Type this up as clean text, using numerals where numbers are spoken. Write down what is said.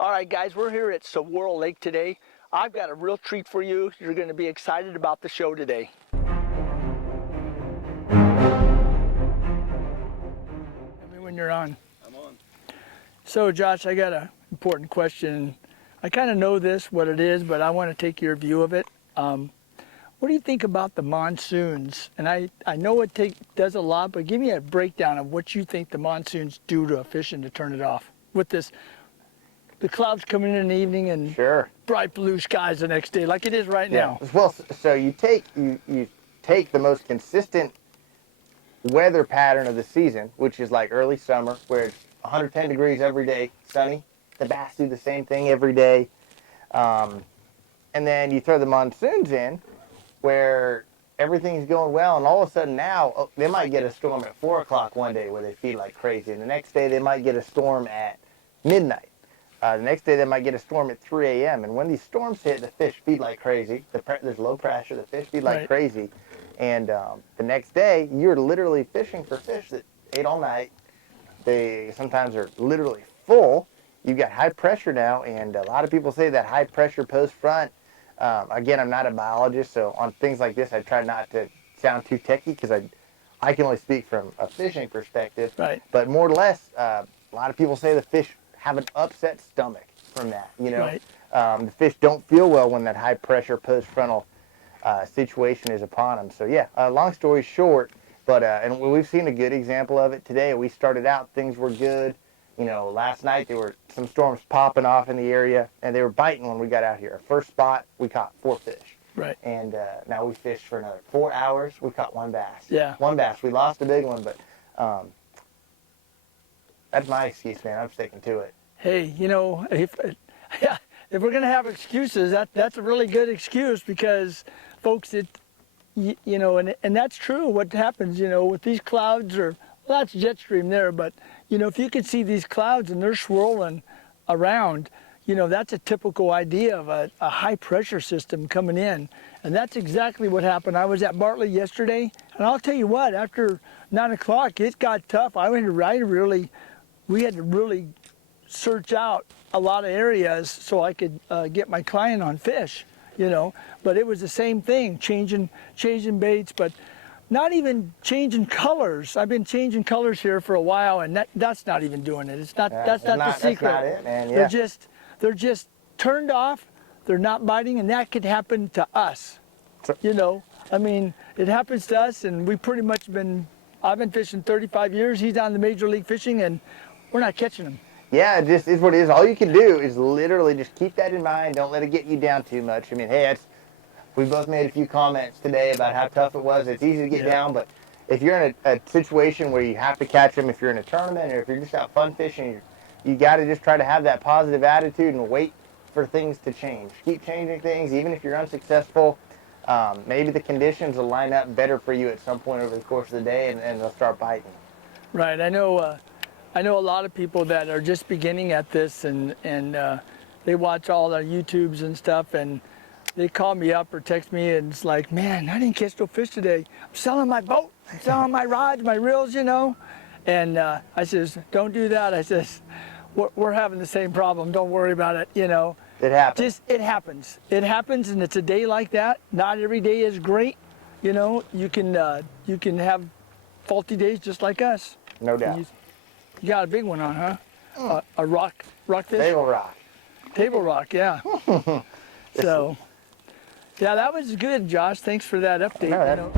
All right, guys, we're here at Saguaro Lake today. I've got a real treat for you. You're going to be excited about the show today. Tell me when you're on. I'm on. So, Josh, I got an important question. I kind of know this, what it is, but I want to take your view of it. What do you think about the monsoons? And I know it does a lot, but give me a breakdown of what you think the monsoons do to a fish and to turn it off. With this, the clouds coming in the evening and Sure. bright blue skies the next day, like it is right now. Well, so you take the most consistent weather pattern of the season, which is like early summer, where it's 110 degrees every day, sunny. The bass do the same thing every day. And then you throw the monsoons in, where everything's going well, and all of a sudden now, they might get a storm at 4 o'clock one day where they feed like crazy, and the next day they might get a storm at midnight. The next day they might get a storm at 3 a.m. And when these storms hit, the fish feed like crazy. There's low pressure, the fish feed like crazy. And the next day, you're literally fishing for fish that ate all night. They sometimes are literally full. You've got high pressure now, and a lot of people say that high pressure post front. Again, I'm not a biologist, so on things like this, I try not to sound too techy because I can only speak from a fishing perspective. Right. But more or less, a lot of people say the fish have an upset stomach from that. You know, Right. The fish don't feel well when that high pressure post frontal situation is upon them. So yeah, long story short, but and we've seen a good example of it today. We started out, things were good. You know, last night there were some storms popping off in the area, and they were biting when we got out here. Our first spot, we caught 4 fish. Right. And now we fished for another 4 hours. We caught 1 bass. Yeah. 1 bass. We lost a big one, but that's my excuse, man. I'm sticking to it. Hey, you know, if we're going to have excuses, that's a really good excuse because, folks, you know, and that's true. What happens, you know, with these clouds well, that's jet stream there, but, you know, if you can see these clouds and they're swirling around, you know, that's a typical idea of a high pressure system coming in. And that's exactly what happened. I was at Bartlett yesterday, and I'll tell you what, after 9 o'clock, it got tough. We had to really search out a lot of areas so I could get my client on fish, you know. But it was the same thing, changing baits, but not even changing colors. I've been changing colors here for a while, and that's not even doing it. It's not. That's not the secret. That's not it, man. Yeah. They're just turned off. They're not biting, and that could happen to us. You know, I mean, it happens to us, and we pretty much I've been fishing 35 years. He's on the major league fishing, and we're not catching them. Yeah, it just is what it is. All you can do is literally just keep that in mind. Don't let it get you down too much. I mean, hey, we both made a few comments today about how tough it was. It's easy to get down, but if you're in a situation where you have to catch them, if you're in a tournament or if you're just out fun fishing, you got to just try to have that positive attitude and wait for things to change. Keep changing things, even if you're unsuccessful. Maybe the conditions will line up better for you at some point over the course of the day, and they'll start biting. Right. I know a lot of people that are just beginning at this, and they watch all the YouTubes and stuff, and they call me up or text me, and it's like, man, I didn't catch no fish today. I'm selling my boat, I'm selling my rods, my reels, you know. And I says, don't do that. I says, we're having the same problem. Don't worry about it, you know. It happens. It happens. It happens, and it's a day like that. Not every day is great, you know. You can have faulty days just like us. No doubt. You got a big one on, huh? A rockfish? Table rock. Table rock, yeah. So, yeah, that was good, Josh. Thanks for that update. No,